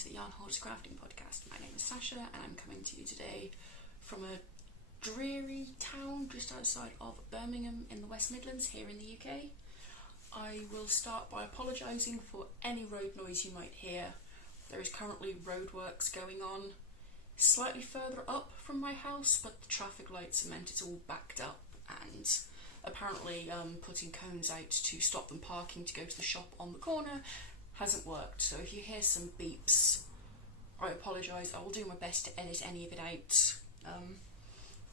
to the Hoarder Crafting podcast. My name is Sasha and I'm coming to you today from a dreary town just outside of Birmingham in the West Midlands here in the UK. I will start by apologising for any road noise you might hear. There is currently roadworks going on slightly further up from my house, but the traffic lights have meant it's all backed up, and apparently putting cones out to stop them parking to go to the shop on the corner hasn't worked. So if you hear some beeps, I apologise. I will do my best to edit any of it out.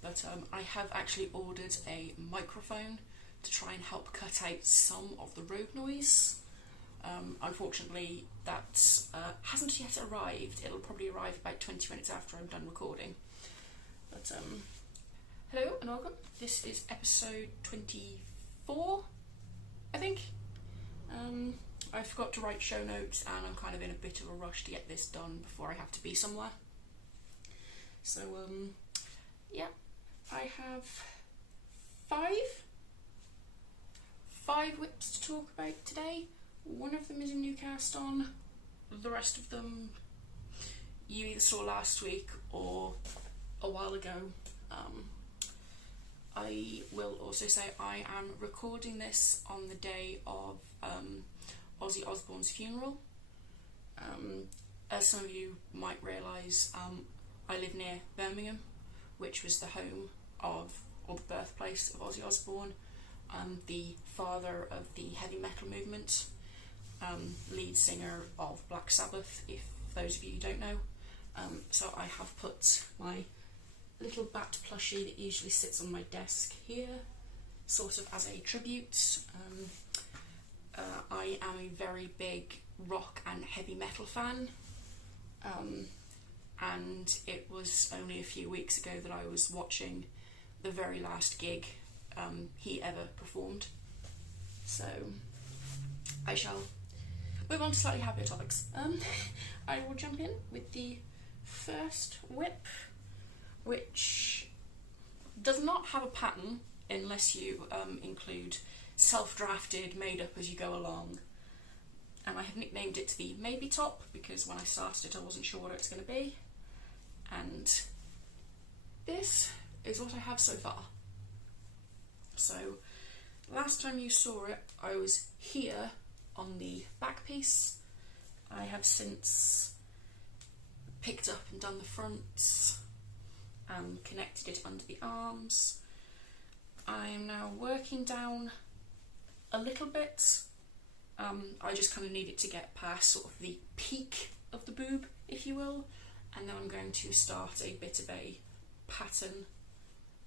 But I have actually ordered a microphone to try and help cut out some of the road noise. Unfortunately, that hasn't yet arrived. It'll probably arrive about 20 minutes after I'm done recording. But hello and welcome. This is episode 24, I think. I forgot to write show notes and I'm kind of in a bit of a rush to get this done before I have to be somewhere. So yeah, I have five whips to talk about today. One of them is a new cast on. The rest of them you either saw last week or a while ago. I will also say I am recording this on the day of Ozzy Osbourne's funeral. As some of you might realise, I live near Birmingham, which was the home of, or the birthplace of Ozzy Osbourne, the father of the heavy metal movement, lead singer of Black Sabbath, if those of you don't know. So I have put my little bat plushie that usually sits on my desk here, sort of as a tribute. I am a very big rock and heavy metal fan, and it was only a few weeks ago that I was watching the very last gig he ever performed. So I shall move on to slightly happier topics. I will jump in with the first whip, which does not have a pattern unless you include self-drafted, made up as you go along. And I have nicknamed it the Maybe Top because when I started it I wasn't sure what it's going to be. And this is what I have so far. So last time you saw it I was here on the back piece. I have since picked up and done the fronts and connected it under the arms. I am now working down a little bit. I just kind of need it to get past sort of the peak of the boob, if you will, and then I'm going to start a bit of a pattern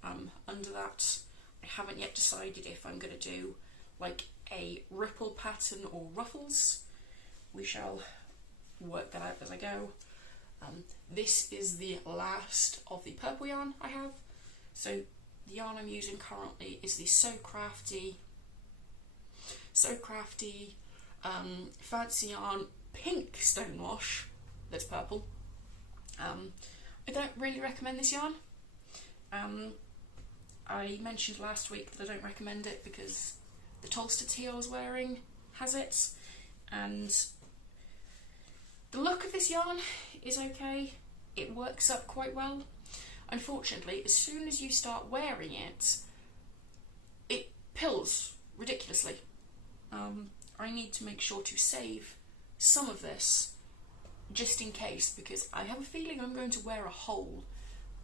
under that. I haven't yet decided if I'm going to do like a ripple pattern or ruffles. We shall work that out as I go. This is the last of the purple yarn I have. So the yarn I'm using currently is the So Crafty fancy yarn pink Stonewash that's purple. I don't really recommend this yarn. I mentioned last week that I don't recommend it because the Tolster tee I was wearing has it, and the look of this yarn is okay. It works up quite well. Unfortunately, as soon as you start wearing it, it pills ridiculously. I need to make sure to save some of this just in case, because I have a feeling I'm going to wear a hole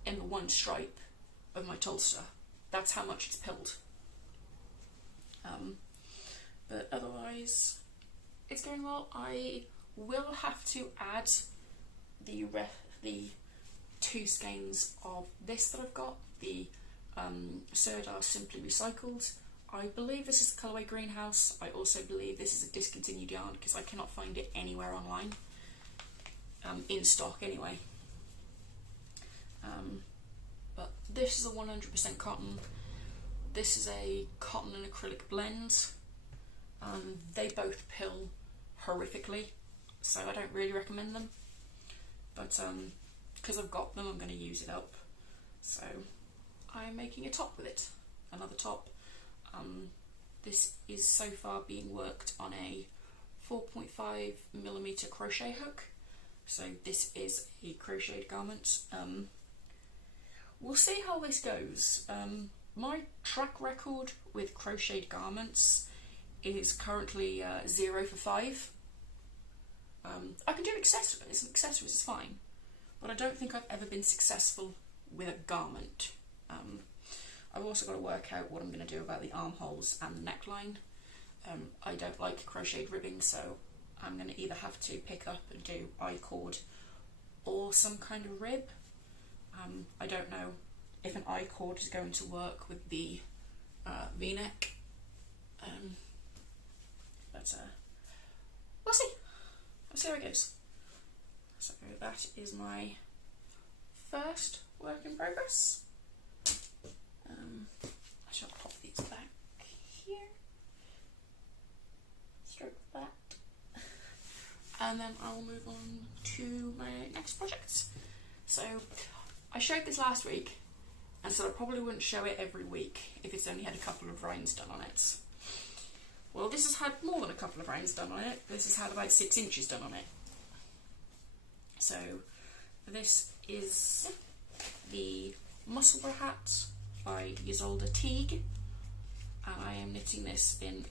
in the one stripe of my Tolster. That's how much it's pilled. But otherwise, it's going well. I will have to add the 2 skeins of this that I've got, the Serdar Simply Recycled. I believe this is the colourway Greenhouse. I also believe this is a discontinued yarn because I cannot find it anywhere online, in stock anyway. But this is a 100% cotton. This is a cotton and acrylic blend. They both pill horrifically, so I don't really recommend them. But because I've got them, I'm going to use it up. So I'm making a top with it. Another top. This is so far being worked on a 4.5mm crochet hook. So this is a crocheted garment. We'll see how this goes. My track record with crocheted garments is currently 0 for 5. I can do accessories, it's fine, but I don't think I've ever been successful with a garment. I've also got to work out what I'm going to do about the armholes and the neckline. I don't like crocheted ribbing, so I'm going to either have to pick up and do I-cord or some kind of rib. I don't know if an I-cord is going to work with the V-neck, but we'll see. We'll see how it goes. So that is my first work in progress. I shall pop these back here. Stroke that. And then I'll move on to my next project. So I showed this last week, and so I probably wouldn't show it every week if it's only had a couple of rounds done on it. Well, this has had more than a couple of rounds done on it. This has had about 6 inches done on it. So this is the Musselburgh hat by Ysolda Teague, and I am knitting this in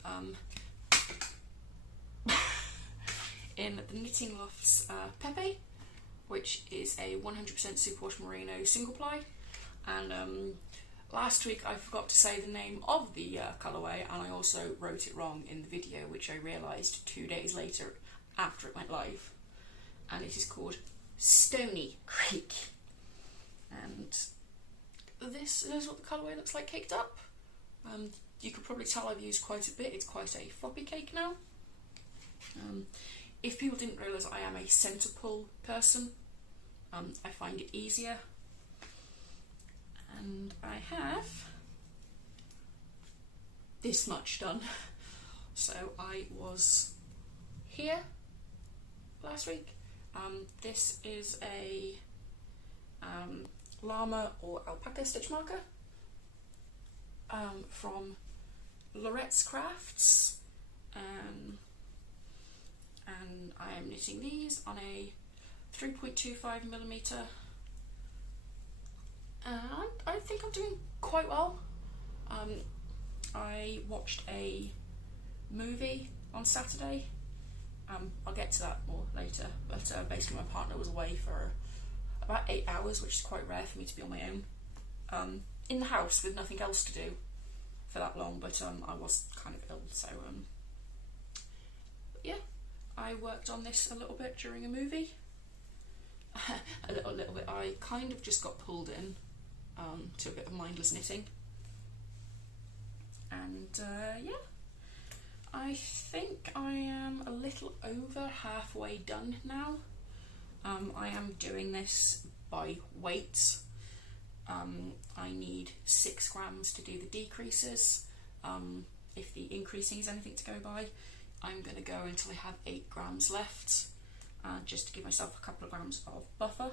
in the Knitting Loft's Pepe, which is a 100% superwash merino single ply. And last week I forgot to say the name of the colourway, and I also wrote it wrong in the video, which I realised 2 days later after it went live. And it is called Stony Creek. And this is what the colourway looks like caked up. You could probably tell I've used quite a bit. It's quite a floppy cake now. If people didn't realise, I am a centre pull person. I find it easier. And I have this much done. So I was here last week. This is a llama or alpaca stitch marker from Lorette's Crafts, and I am knitting these on a 3.25mm, and I think I'm doing quite well. I watched a movie on Saturday. I'll get to that more later, but basically my partner was away for about 8 hours, which is quite rare for me to be on my own, in the house with nothing else to do for that long, but I was kind of ill, so yeah, I worked on this a little bit during a movie. a little bit. I kind of just got pulled in to a bit of mindless knitting, and yeah, I think I am a little over halfway done now. I am doing this by weight. I need 6 grams to do the decreases. If the increasing is anything to go by, I'm going to go until I have 8 grams left, just to give myself a couple of grams of buffer.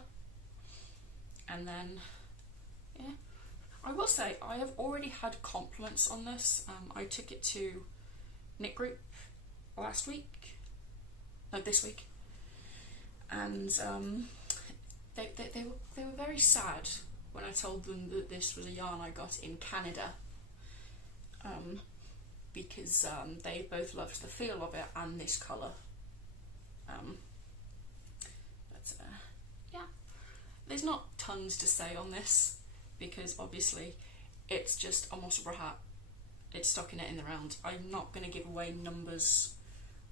And then, yeah, I will say I have already had compliments on this. I took it to Knit Group this week, and they were very sad when I told them that this was a yarn I got in Canada, because they both loved the feel of it and this colour. But yeah, there's not tons to say on this, because obviously it's just a Musselburgh hat. It's stocking it in the round. I'm not going to give away numbers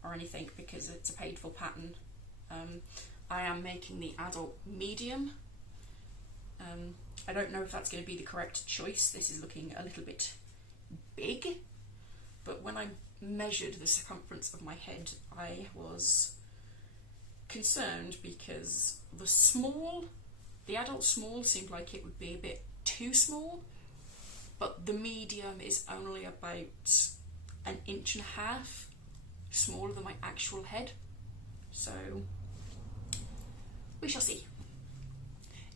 or anything because it's a paid for pattern. I am making the adult medium. I don't know if that's going to be the correct choice. This is looking a little bit big, but when I measured the circumference of my head, I was concerned because the adult small seemed like it would be a bit too small, but the medium is only about 1.5 inches smaller than my actual head, so we shall see.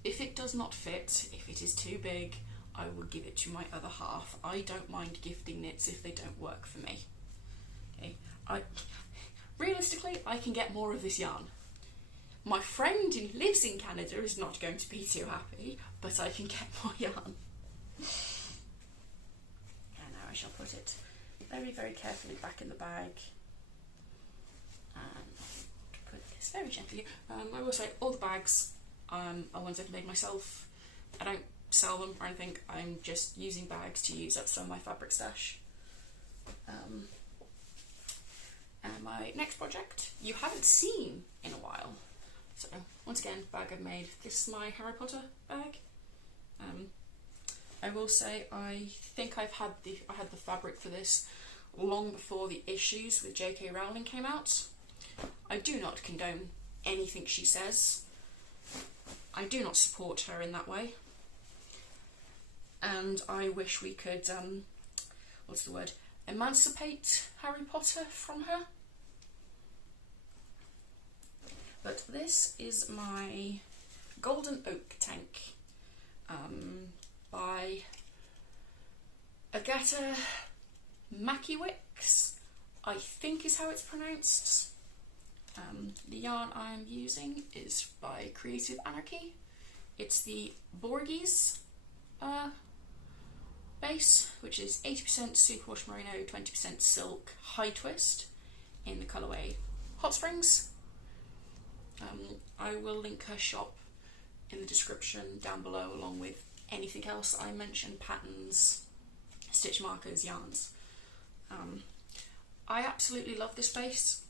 If it does not fit, if it is too big, I will give it to my other half. I don't mind gifting knits if they don't work for me. Okay, realistically, I can get more of this yarn, My friend who lives in Canada is not going to be too happy, but I can get more yarn. And now I shall put it very, very carefully back in the bag. And put this very gently. I will say all the bags are ones I've made myself. I don't sell them or anything, I'm just using bags to use up some of my fabric stash. And my next project you haven't seen in a while. So once again, bag I've made. This is my Harry Potter bag. I will say I think I had the fabric for this long before the issues with J.K. Rowling came out. I do not condone anything she says. I do not support her in that way. And I wish we could, what's the word, emancipate Harry Potter from her. But this is my Golden Oak tank by Agatha Makiewicz, I think is how it's pronounced. The yarn I'm using is by Creative Anarchy. It's the Borges base, which is 80% superwash merino, 20% silk, high twist in the colourway Hot Springs. I will link her shop in the description down below, along with anything else I mentioned, patterns, stitch markers, yarns. I absolutely love this base.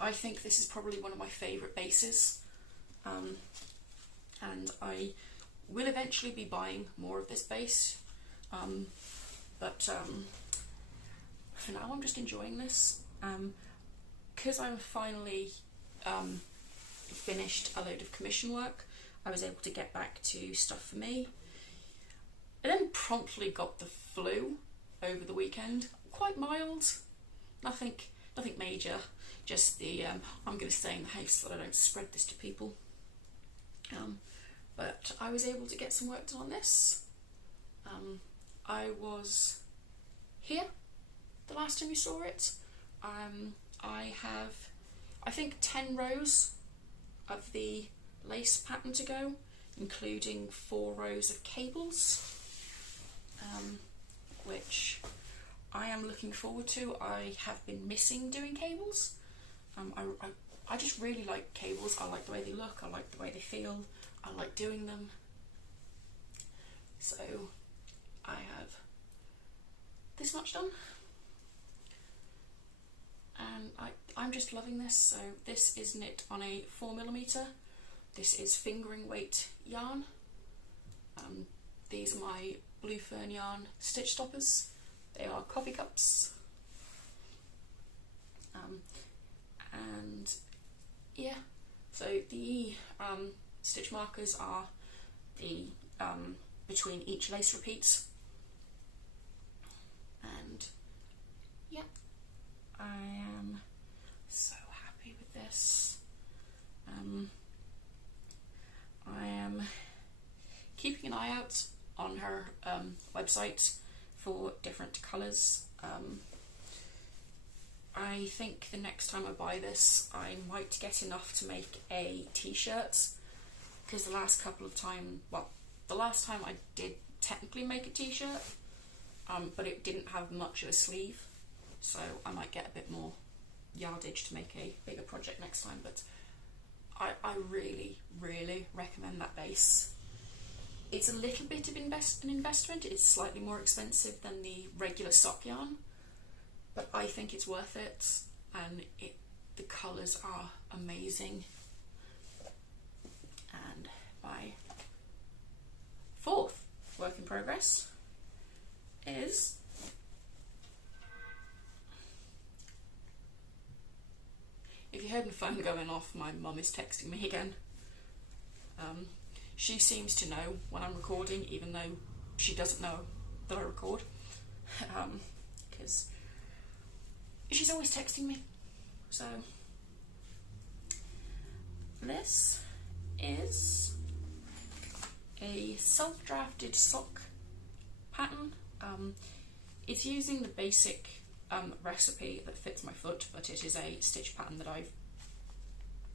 I think this is probably one of my favourite bases, and I will eventually be buying more of this base, but for now I'm just enjoying this. Because I'm finally finished a load of commission work, I was able to get back to stuff for me. I then promptly got the flu over the weekend. Quite mild, nothing major, just the I'm going to stay in the house so that I don't spread this to people. But I was able to get some work done on this. I was here the last time you saw it. I have, I think, 10 rows of the lace pattern to go, including 4 rows of cables, which I am looking forward to. I have been missing doing cables. I just really like cables. I like the way they look, I like the way they feel, I like doing them. So I have this much done, and I'm just loving this. So this is knit on a 4mm. This is fingering weight yarn. These are my Blue Fern yarn stitch stoppers. They are coffee cups. And yeah, so the stitch markers are the between each lace repeats, and yeah, I am so happy with this. I am keeping an eye out on her website for different colours. I think the next time I buy this, I might get enough to make a t-shirt, because the last couple of time, well, the last time I did technically make a t-shirt, but it didn't have much of a sleeve, so I might get a bit more yardage to make a bigger project next time. But I really, really recommend that base. It's a little bit of an investment. It's slightly more expensive than the regular sock yarn, but I think it's worth it, and the colours are amazing. And my 4th work in progress is if you heard my phone going off, my mum is texting me again. She seems to know when I'm recording, even though she doesn't know that I record, because she's always texting me. So this is a self-drafted sock pattern. It's using the basic recipe that fits my foot, but it is a stitch pattern that I've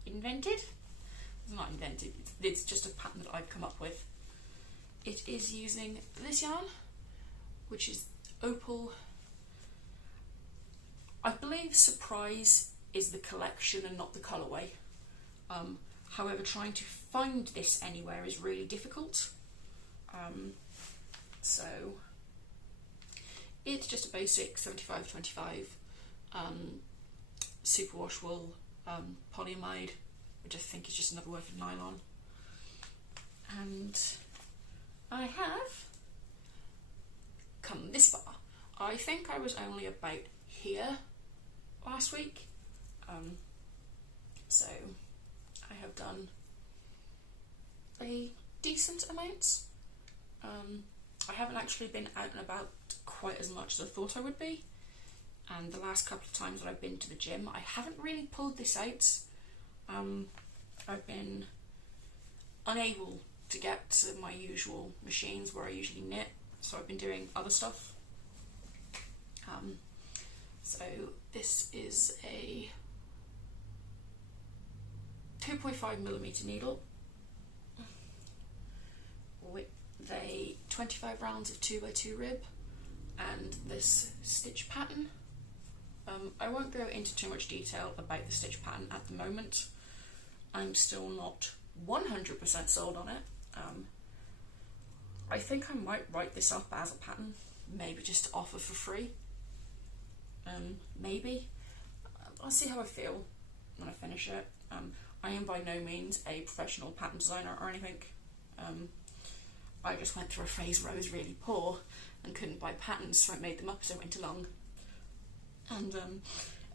invented. It's not invented, it's just a pattern that I've come up with. It is using this yarn, which is Opal. I believe Surprise is the collection and not the colourway. However, trying to find this anywhere is really difficult. So it's just a basic 75/25 superwash wool polyamide, which I think is just another word for nylon. And I have come this far. I think I was only about here last week, so I have done a decent amount. I haven't actually been out and about quite as much as I thought I would be, and the last couple of times that I've been to the gym I haven't really pulled this out. I've been unable to get to my usual machines where I usually knit, so I've been doing other stuff. So this is a 2.5mm needle with a 25 rounds of 2x2 rib and this stitch pattern. I won't go into too much detail about the stitch pattern at the moment. I'm still not 100% sold on it. I think I might write this up as a pattern, maybe just to offer for free. Maybe. I'll see how I feel when I finish it. I am by no means a professional pattern designer or anything. I just went through a phase where I was really poor and couldn't buy patterns, so I made them up as I went along. And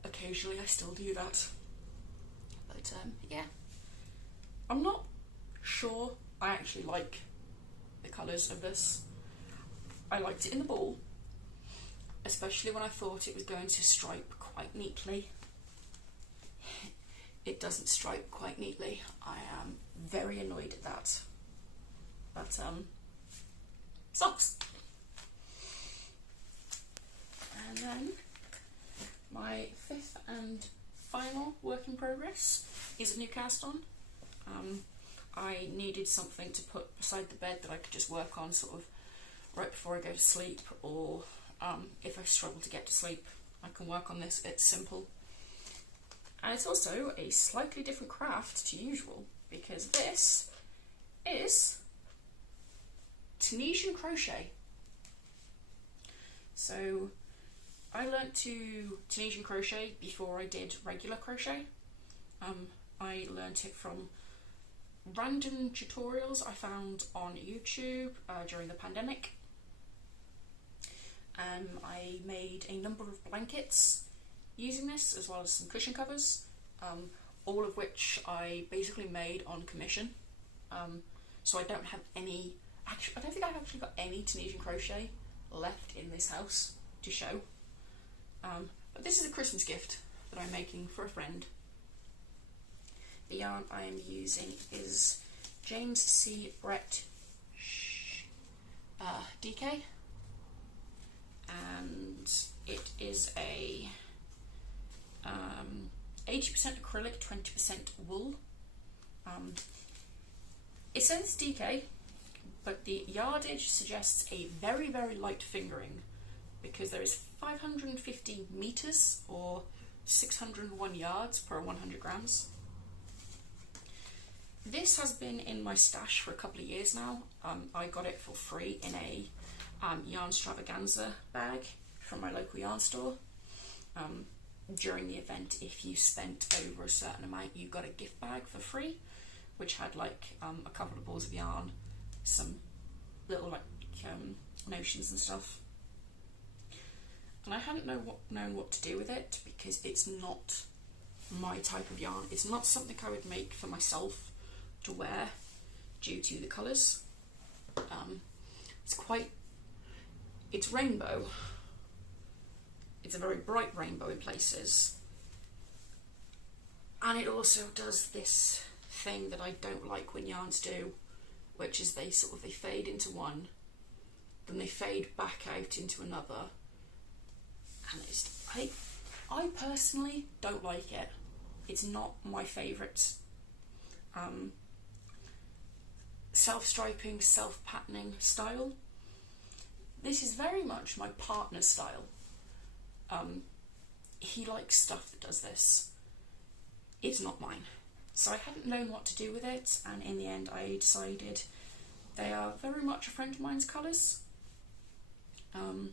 occasionally I still do that. But yeah, I'm not sure I actually like the colours of this. I liked it in the ball, especially when I thought it was going to stripe quite neatly. It doesn't stripe quite neatly. I am very annoyed at that. But sucks. And then my fifth and final work in progress is a new cast on. I needed something to put beside the bed that I could just work on sort of right before I go to sleep, or if I struggle to get to sleep, I can work on this. It's simple. And it's also a slightly different craft to usual, because this is Tunisian crochet. So I learnt to Tunisian crochet before I did regular crochet. I learnt it from random tutorials I found on YouTube during the pandemic. I made a number of blankets using this, as well as some cushion covers, all of which I basically made on commission. So I don't have any, I don't think I've actually got any Tunisian crochet left in this house to show. But this is a Christmas gift that I'm making for a friend. The yarn I am using is James C. Brett DK, and it is a 80% acrylic, 20% wool. It says DK, but the yardage suggests a very, very light fingering, because there is 550 meters or 601 yards per 100 grams. This has been in my stash for a couple of years now. I got it for free in a yarn extravaganza bag from my local yarn store. During the event, if you spent over a certain amount, you got a gift bag for free, which had like a couple of balls of yarn, some little like notions and stuff. And I hadn't known what to do with it, because it's not my type of yarn. It's not something I would make for myself to wear due to the colours. It's rainbow. It's a very bright rainbow in places. And it also does this thing that I don't like when yarns do, which is they fade into one, then they fade back out into another. And I personally don't like it. It's not my favourite. self-striping, self-patterning style. This is very much my partner's style. He likes stuff that does this. It's not mine. So I hadn't known what to do with it, and in the end I decided they are very much a friend of mine's colours. And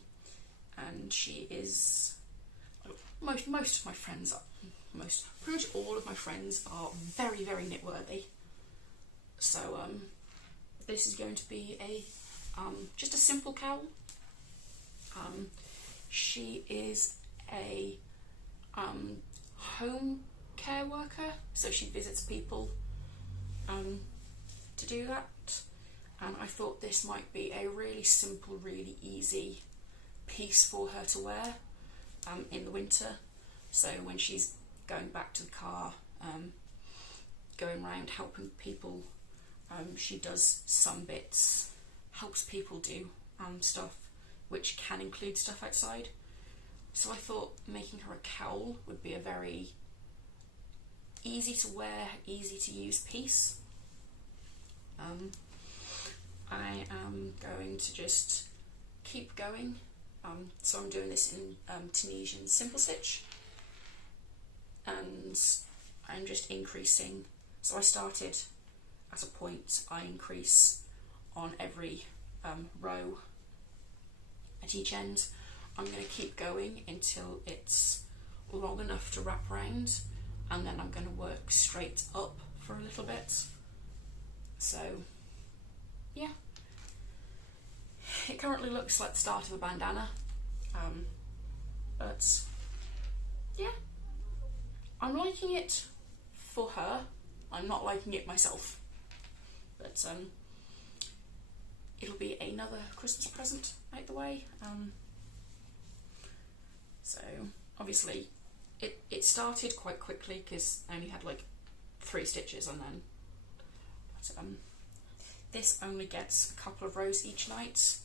she is, most of my friends are, pretty much all of my friends are very, very knit-worthy. So this is going to be a just a simple cowl. She is a home care worker, so she visits people to do that, and I thought this might be a really simple, really easy piece for her to wear in the winter. So when she's going back to the car, going around helping people, she does some bits, helps people do stuff which can include stuff outside. So I thought making her a cowl would be a very easy to wear, easy to use piece. I am going to just keep going. So I'm doing this in Tunisian simple stitch, and I'm just increasing. So I started at a point, I increase on every row at each end. I'm going to keep going until it's long enough to wrap around, and then I'm going to work straight up for a little bit. So yeah, it currently looks like the start of a bandana, but yeah, I'm liking it for her. I'm not liking it myself, but it'll be another Christmas present out the way. So obviously it started quite quickly because I only had like 3 stitches, and then this only gets a couple of rows each night.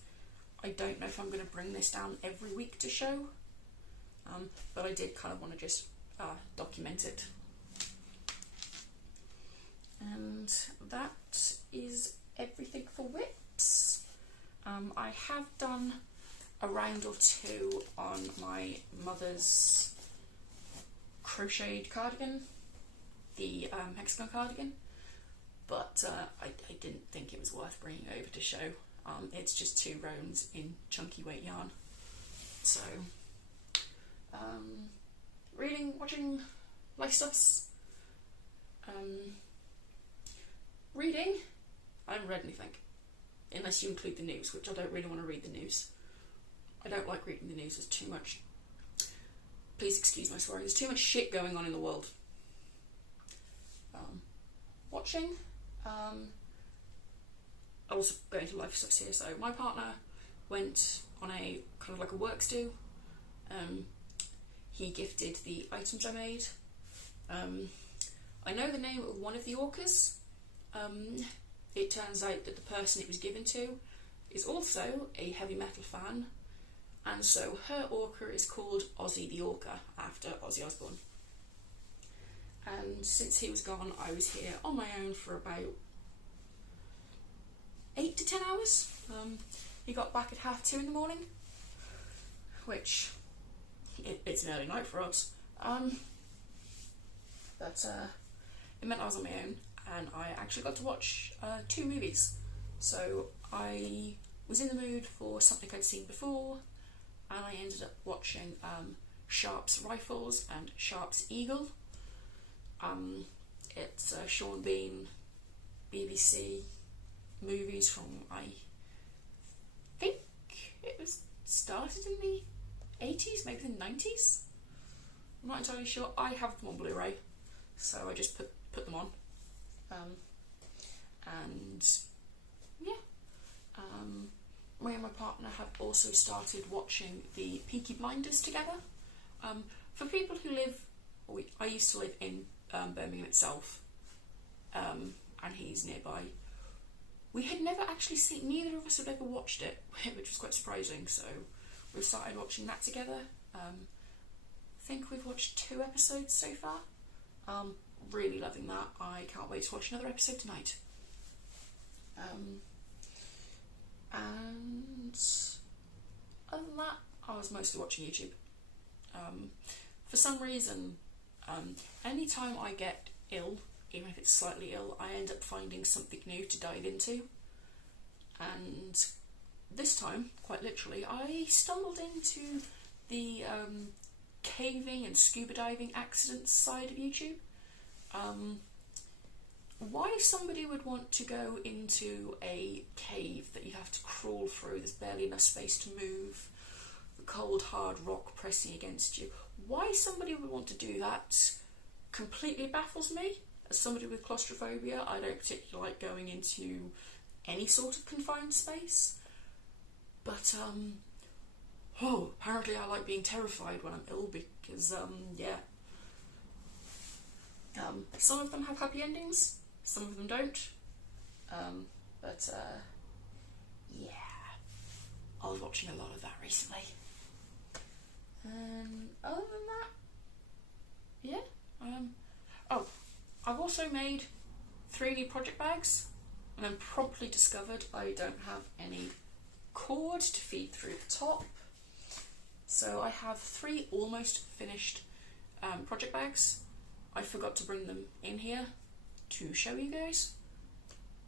I don't know if I'm going to bring this down every week to show, but I did kind of want to just document it. And that is everything for whips. I have done a round or 2 on my mother's crocheted cardigan, the hexagon cardigan, but I didn't think it was worth bringing over to show. It's just 2 rounds in chunky weight yarn. So reading, watching life stuffs, reading, I haven't read anything, unless you include the news, which I don't really want to read the news. I don't like reading the news. There's too much, please excuse my swearing, there's too much shit going on in the world. Watching, I was going to life stuffs here. So my partner went on a kind of like a works do. He gifted the items I made. I know the name of one of the orcas. It turns out that the person it was given to is also a heavy metal fan, and so her orca is called Ozzy the Orca, after Ozzy Osbourne. And since he was gone, I was here on my own for about 8 to 10 hours. He got back at 2:30 in the morning, which it's an early night for us. But it meant I was on my own, and I actually got to watch 2 movies. So I was in the mood for something I'd seen before, and I ended up watching Sharpe's Rifles and Sharpe's Eagle. It's Sean Bean BBC movies from, I think it was started in the 80s, maybe the 90s. I'm not entirely sure. I have them on Blu-ray, so I just put them on. And yeah, me and my partner have also started watching the Peaky Blinders together. For people who live, I used to live in Birmingham itself, and he's nearby. We had never actually seen, neither of us had ever watched it, which was quite surprising, so we've started watching that together. I think we've watched 2 episodes so far. Really loving that. I can't wait to watch another episode tonight. And other than that, I was mostly watching YouTube. For some reason, anytime I get ill, even if it's slightly ill, I end up finding something new to dive into. And this time, quite literally, I stumbled into the caving and scuba diving accidents side of YouTube. Why somebody would want to go into a cave that you have to crawl through, there's barely enough space to move, the cold hard rock pressing against you, why somebody would want to do that completely baffles me. As somebody with claustrophobia, I don't particularly like going into any sort of confined space, but apparently I like being terrified when I'm ill, because yeah, some of them have happy endings, some of them don't, but yeah, I was watching a lot of that recently. And other than that, yeah, oh, I've also made 3D project bags, and then promptly discovered I don't have any cord to feed through the top. So I have 3 almost finished project bags. I forgot to bring them in here to show you guys,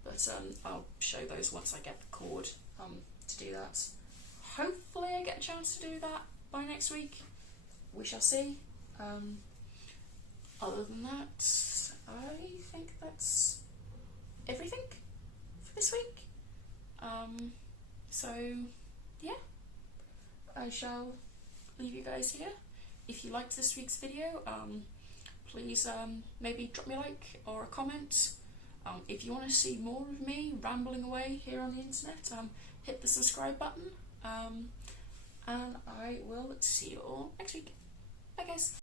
but I'll show those once I get the cord to do that. Hopefully I get a chance to do that by next week. We shall see. Other than that, I think that's everything for this week. So yeah, I shall leave you guys here. If you liked this week's video, please maybe drop me a like or a comment. If you want to see more of me rambling away here on the internet, hit the subscribe button, and I will see you all next week. Bye guys.